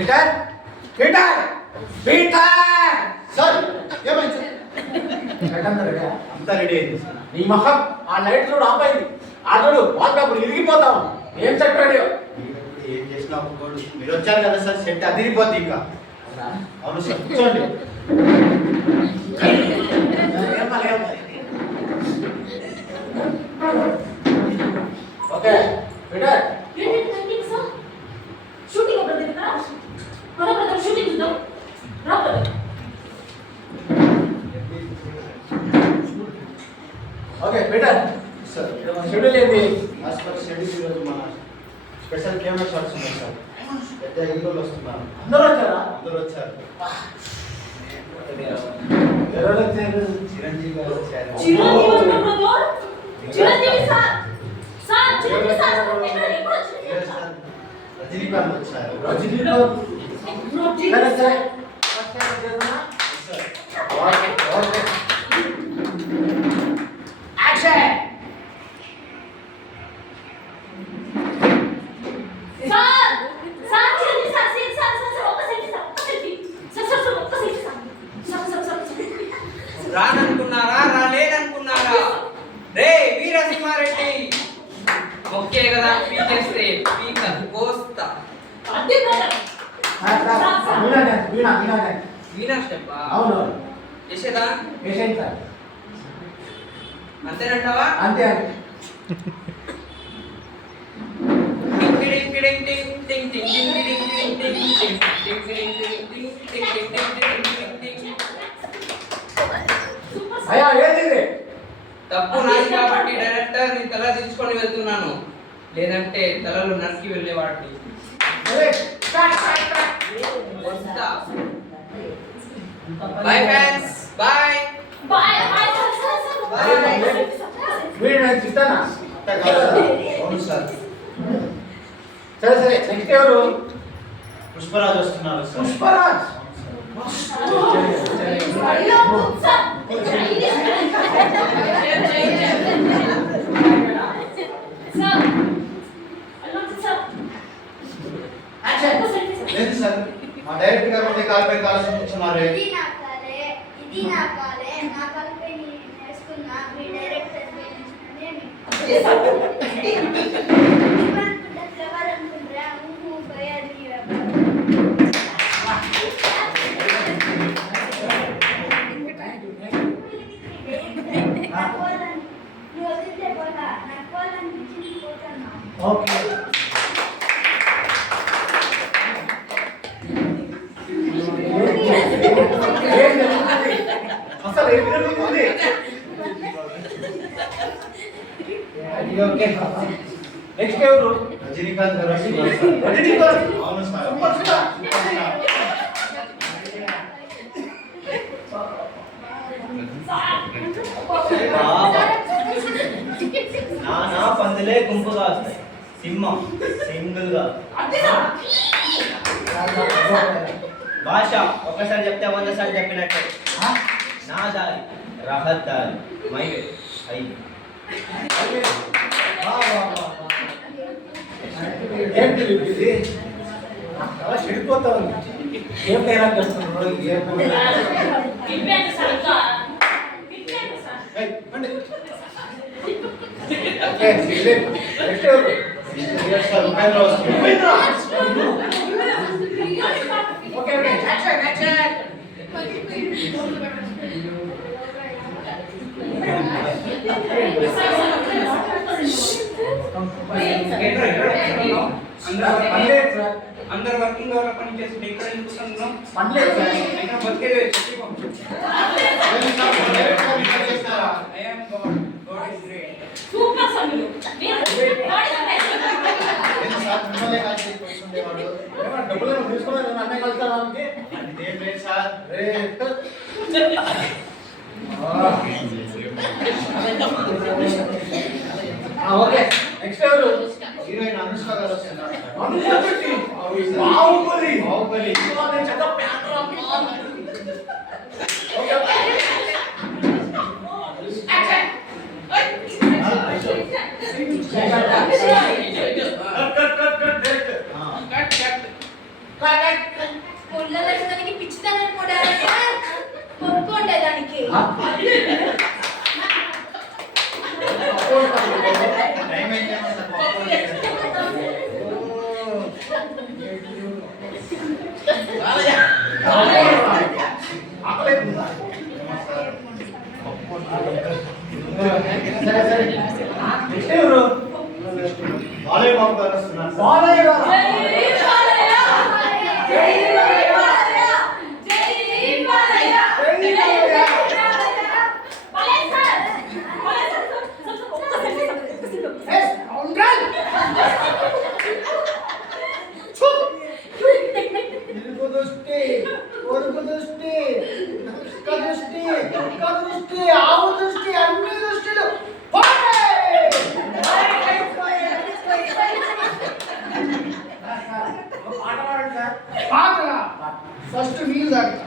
Peter Peter Peter sir ఏమైంది sir? అంతా ready అయింది నీ మొహం ఆ లైట్ చూడు ఆఫ్ అయింది ఆ చూడు వాల్ పేపర్ ఇరిగిపోతాం ఏం సెట్ రెడీ ఏం చేసినా ఒప్పుకోడు. మీరు వచ్చారు కదా సార్, సెట్ అదిరిపోద్ది ఇంకా. అవును సార్, కూర్చోండి. ఓకే పీటర్ షూటింగ్ ఒకటి కదా మన షూటింగ్ చూద్దాం రా ఓకే పీటర్ సార్ షెడ్యూల్ ఏంటి యాజ్ పర్ షెడ్యూల్ ఈరోజు మన స్పెషల్ కెమెరా షాట్స్ ఉన్నాయి సార్. పెద్ద హీరోలు వస్తున్నారు. అందరూ వచ్చారా అందరూ వచ్చారు. ఎవరు వచ్చారు చిరంజీవి గారు వచ్చారు. Chiranjeevi sir sir Chiranjeevi sir ఎప్పుడు లేదు వచ్చింది సార్, రజనీకాంత్ వచ్చారు. సరే సరే sir action sir sir Chiranjeevi sir scene sir sir ఒక సెల్ఫీ సార్ ఒక సెల్ఫీ సార్ ఒక సెల్ఫీ సార్ రాననుకున్నారా రాలేదనుకున్నారా రే వీరసింహారెడ్డి ఓకే కదా పీకేస్తే పీక కోస్తా అదే బ్రదర్ వీణా స్టెప్ అవును చేసేదా పేషెంట్ సార్ అంతేనంటావా అంతే అయ్యా ఏంది ఇది? తప్పు నాది కాబట్టి డైరెక్టర్ నీ తల దించుకొని వెళ్తున్నాను లేదంటే తలలు నరికి వెళ్ళేవాడిని వస్తా bye friends bye bye bye sir వీడు నేను చూస్తానా అంతే కాదు సార్. అవును సార్, సరే సరే నెక్స్ట్ ఎవరు పుష్పరాజ్ వస్తున్నారు సార్. పుష్పరాజ్ లేదు సార్, మా డైరెక్టర్ గారు ఉంటే కాలుపై కాలు కూర్చున్నారు. ఇది నా కాలే నా కాలుపై నేర్చుకున్నా మీ డైరెక్టర్ ఫ్లవర్ అనుకుంటా పోయాది నువ్వు వదిలితే పోతా నాకు పోవాలనిపించింది పోతాను. ఓకే అసలు ఏం జరుగుతుంది ఓకే నెక్స్ట్ ఎవరు రజనీకాంత్ గారు వస్తున్నారు సార్. రజనీకాంత్ అవును సార్. సూపర్ స్టార్ నానా పందులే గుంపుగా వస్తాయి, సింహం సింగిల్ గా. భాష ఒకసారి చెప్తే 100 సార్లు చెప్పినట్టే. నా దారి రహత్ దారి మైవే ఐదు. ఏంటి ఇది అలా చెడిపోతా ఉంది ఏం డైలాగ్ చేస్తున్నారు ఏం ఓకే నెక్స్ట్ ఎవరు సీరియస్ సార్, ఉపేంద్ర వస్తున్నారు. ఓకే ఓకే యాక్షన్ యాక్షన్ పనిలేదు సార్ అందరు వర్కింగ్ అవర్ పని చేసి ఇక్కడ ఎందుకు ఉన్నాం పనిలేదు సార్ ఇక్కడ బతికేదే లేదు సార్, మా డైరెక్టర్ గారు ఇక్కడ చేస్తారా? I am God God is great super Sameer లేదు సార్, మిమ్మల్ని కలిసి కూర్చుండేవాడు. ఏమన్నా డబ్బులు ఏమో తీసుకున్నారు అన్నీ కలుస్తారా మనకి అదేం లేదు సార్. ఓకే నెక్స్ట్ ఎవరు హీరోయిన్ అనుష్క గారు వస్తున్నారు సార్. బాహుబలి బాహుబలి. నేను చెత్త ప్యాటర్ ఓకే ఆ. కట్ కట్ పిల్లలు దానికి పిచ్చితనం కూడా ఒప్పుకోండి దానికి. టైం అయితేమో సార్ పప్పు సరే సరే ఎవరు బాలయ్య బాబు గారు వస్తున్నారు సార్. బాలయ్య గారా? జై బాలయ్య జై బాలయ్య జై బాలయ్య జై బాలయ్య బాలయ్య సార్ ఒక్క సెకండ్ ఇరుగు దృష్టి, పొరుగు దృష్టి, నక్క దృష్టి, కుక్క దృష్టి, ఆవు దృష్టి, అన్ని దృష్టిలు పోతే! పాట పాడండి సార్. పాటరా? ఫస్ట్ నీళ్ళు తాగుతా.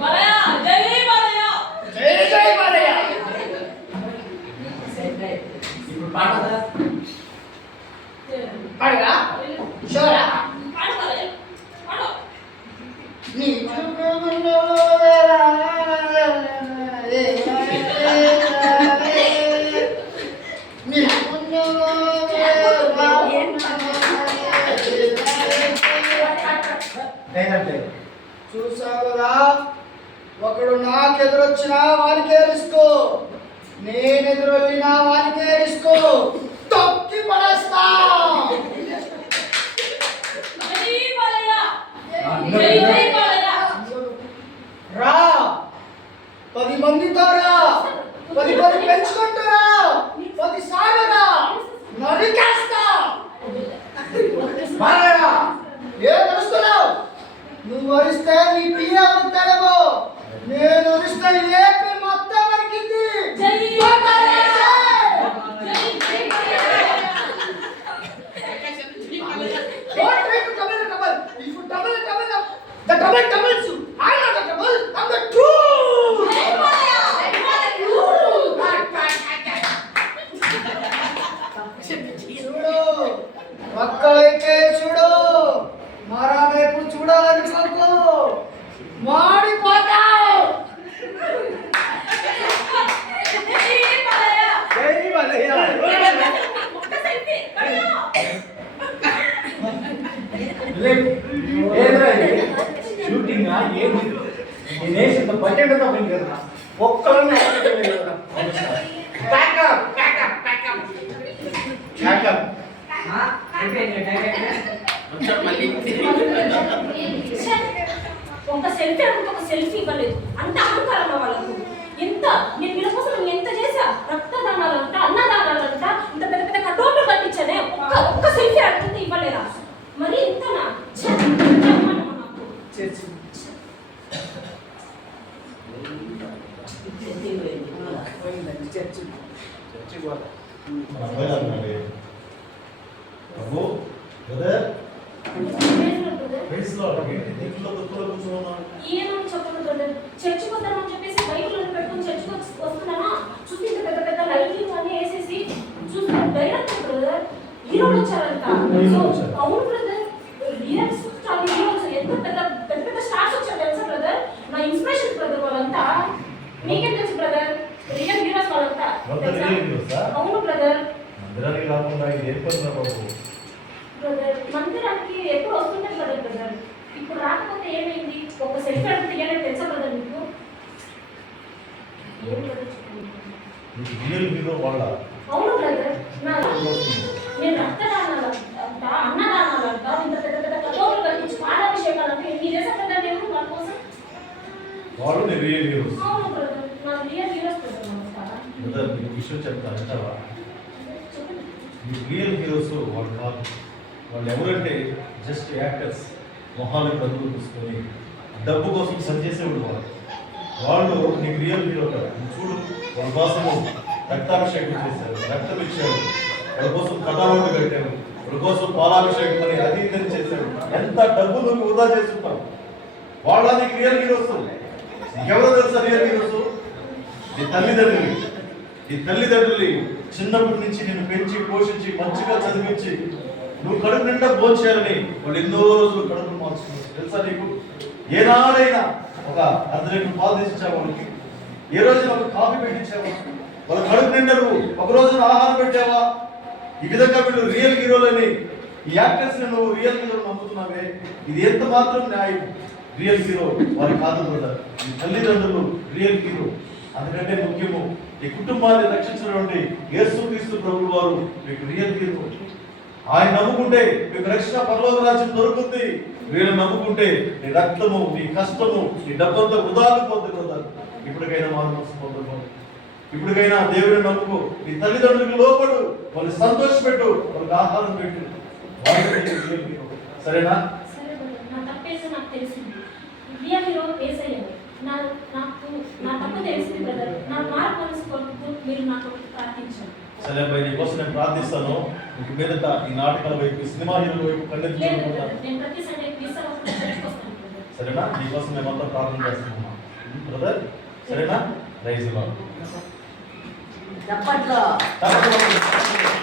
బాలయ్య జై బాలయ్య జై జై బాలయ్య. ఇప్పుడు పాట సార్. పాడరా? షోరా? పాడు బాలయ్య పాడు నీ లేదంటే చూసావు కదా, ఒకడు నాకెదురొచ్చినా వానికే రిస్కు, నేను ఎదురొల్లినా వానికే రిస్కు. తొక్కి పడేస్తా. జై బాలయ్య జై జై బాలయ్య రా, 10 మందితో రా, 10 పెంచుకుంటూ రా, 10 సార్లు రా, నరికేస్తా. బాలయ్య ఏ నడుస్తున్నావు? నువ్వు వరిస్తే నీ పిల్ల వరుతాడేమో, నేను వరిస్తే ఏపీ మొత్తం వరికింది. జై బాలయ్య జై జై Don't try to double the double. If you double the double, the double doubles you. I'm not the double, I'm the truth. జై బాలయ్య చూడు, ఒక్క వైపే చూడు, మరో వైపు చూడాలనుకోకు, మాడిపోతావు. జై బాలయ్య జై బాలయ్య. ఒక్క సెల్ఫీ బాలయ్య ఏదిరా ఇది? షూటింగ్ ఏంది? నేను వేసిన బడ్జెట్ అంతా పోయింది కదా, ఒక్కరన్నా ప్యాకప్ ప్యాకప్ ప్యాకప్. Backup. ఒక సెల్ఫీ అనుకుంటే ఒక సెల్ఫీ ఇవ్వలేదు. అంత అహంకారం వాళ్ళకు. ఎంత నేను వీళ్ళ కోసం ఎంత చేశా, రక్తదానాలంట, అన్నదానాలంట, ఇంత పెద్ద పెద్ద కటోట్లు కట్టించానే, ఒక్క సెల్ఫీ అడుగుతుంది ఇవ్వలేరా? మరి ఇంతనా? ఛే, చెప్పమను నాకు. అబ్బో బ్రదర్ ఏమనుకుంటుంది? ప్రైస్ లార్డ్ ఇంట్లో కూర్చున్నాను. ఏమని చెప్పకూడదు. చర్చికి వద్దామని చెప్పేసి బైబిల్ పెట్టుకుని చర్చికి వస్తున్నానా, చూసి ఇంత పెద్ద పెద్ద లైటింగ్ అన్నీ వేసేసి చూస్తే డైరెక్ట్ బ్రదర్ హీరోలు వచ్చారంట. సో అవును బ్రదర్, రియల్స్ చాలా హీరోస్, ఎంత పెద్ద పెద్ద పెద్ద స్టార్స్ వచ్చారు తెలుసా బ్రదర్. నా ఇన్స్పిరేషన్ బ్రదర్ వాళ్ళంతా. మీకేం తెలుసు బ్రదర్, రియల్ హీరోస్ వాళ్ళంతా తెలుసా? real heroes ఆ? అవును బ్రదర్. మందిరానికి రాకుండా ఇది ఏం పని బాబు? బ్రదర్ మందిరానికి ఎప్పుడు వస్తుంటారు కదా బ్రదర్, ఇప్పుడు రాకపోతే ఏమైంది? ఒక సెల్ఫీ అడిగితే ఏమైనా తెలుసా బ్రదర్ మీకు? ఏం బ్రదర్ చెప్పండి. నీకు రియల్ హీరో వాళ్ళ అవును బ్రదర్, నేను రక్తదానాలంట, అన్నదానాలంట, ఇంత పెద్ద పెద్ద కథోలు కల్పించి పాలాభిషేకాలంటే ఎన్ని చేశాను కదా నేను వాళ్ళ కోసం. వాళ్ళు నీ రియల్ హీరోస్. అవును బ్రదర్, నా రియల్ హీరోస్ బ్రదర్ నమస్కారం. బ్రదర్ నీకు విషయం చెప్తాను అంటావా? చెప్పండి. ఈ రియల్ హీరోస్ వాళ్ళు కాదు. వాళ్ళు ఎవరంటే జస్ట్ యాక్టర్స్, మొహాలకు రంగులు పూసుకొని డబ్బు కోసం పనిచేసేవాడు వాళ్ళు. వాళ్ళు నీకు రియల్ హీరో కదా. నువ్వు చూడు, వాళ్ళ కోసం రక్తాభిషేకం చేశారు, రక్తం ఇచ్చారు, వాళ్ళ కోసం కథావట్లు కట్టారు, వాళ్ళ కోసం పాలాభిషేకం అని అది ఇదని చేశారు. ఎంత డబ్బు నువ్వు వృధా చేస్తుంటావు. వాళ్ళ నీకు రియల్ హీరోస్. ఎవరో తెలుసా రియల్ హీరోస్? నీ తల్లిదండ్రులు. నీ తల్లిదండ్రులు చిన్నప్పటి నుంచి నిన్ను పెంచి పోషించి మంచిగా చదివించి నువ్వు కడుపు నిండా భోంచేయాలని వాళ్ళు ఎన్నో రోజులు కడుపులు మార్చుకున్నారు. తెలుసా నీకు? ఏనాడైనా ఒక అర్ధ పాలు తెచ్చిచ్చావా వాళ్ళకి? ఏ రోజున ఒక కాఫీ పెట్టించావా? వాళ్ళ కడుపు నిండా నువ్వు ఒక రోజున ఆహారం పెట్టావా? ఈ విధంగా వీళ్ళు రియల్ హీరోలని, ఈ యాక్టర్స్ నువ్వు రియల్ హీరో నమ్ముతున్నావే, ఇది ఎంత మాత్రం న్యాయం? రియల్ హీరో వారి కాదు బ్రదర్, ఈ తల్లిదండ్రులు రియల్ హీరో. అందుకంటే ముఖ్యము ఈ కుటుంబాన్ని రక్షించినటువంటి యేసుక్రీస్తు ప్రభువు వారు మీకు రియల్ హీరో. ఆయన నమ్ముకుంటే మీకు రక్షణ పరలోక రాజ్యం దొరుకుతుంది. వీళ్ళు నమ్ముకుంటే నీ రక్తము, నీ కష్టము, నీ డబ్బంతా వృధాలు పొందుకు బ్రదర్. ఇప్పటికైనా మారు పొందుకో. ఇప్పటికైనా దేవుని నమ్ముకో. నీ తల్లిదండ్రులకు లోపడు, వాళ్ళు సంతోషపెట్టు, వాళ్ళకి ఆహారం పెట్టు. సరేనా? సరే బ్రదర్, నా తప్పేసి నాకు తెలిసింది. రియల్ హీరో ఏసయ్య. నాకు నా తప్పు తెలిసింది బ్రదర్. నా మార్పు మనసు కొరకు మీరు నాకు ప్రార్థించండి. సరే అబ్బాయి, నీకోసం నేను ప్రార్థిస్తాను. నీకు మీదట ఈ నాటకాల వైపు, సినిమా హీరోల వైపు లేదు కన్నెత్తి. బ్రదర్, నేను ప్రతి సండే మిస్ అవ్వకుండా చర్చికి వస్తాను బ్రదర్. సరేనా? నీకోసం మేమంతా ప్రార్థన చేస్తున్నాం బ్రదర్. సరేనా? రైజ్ చెప్పట్లా తప్పకుండా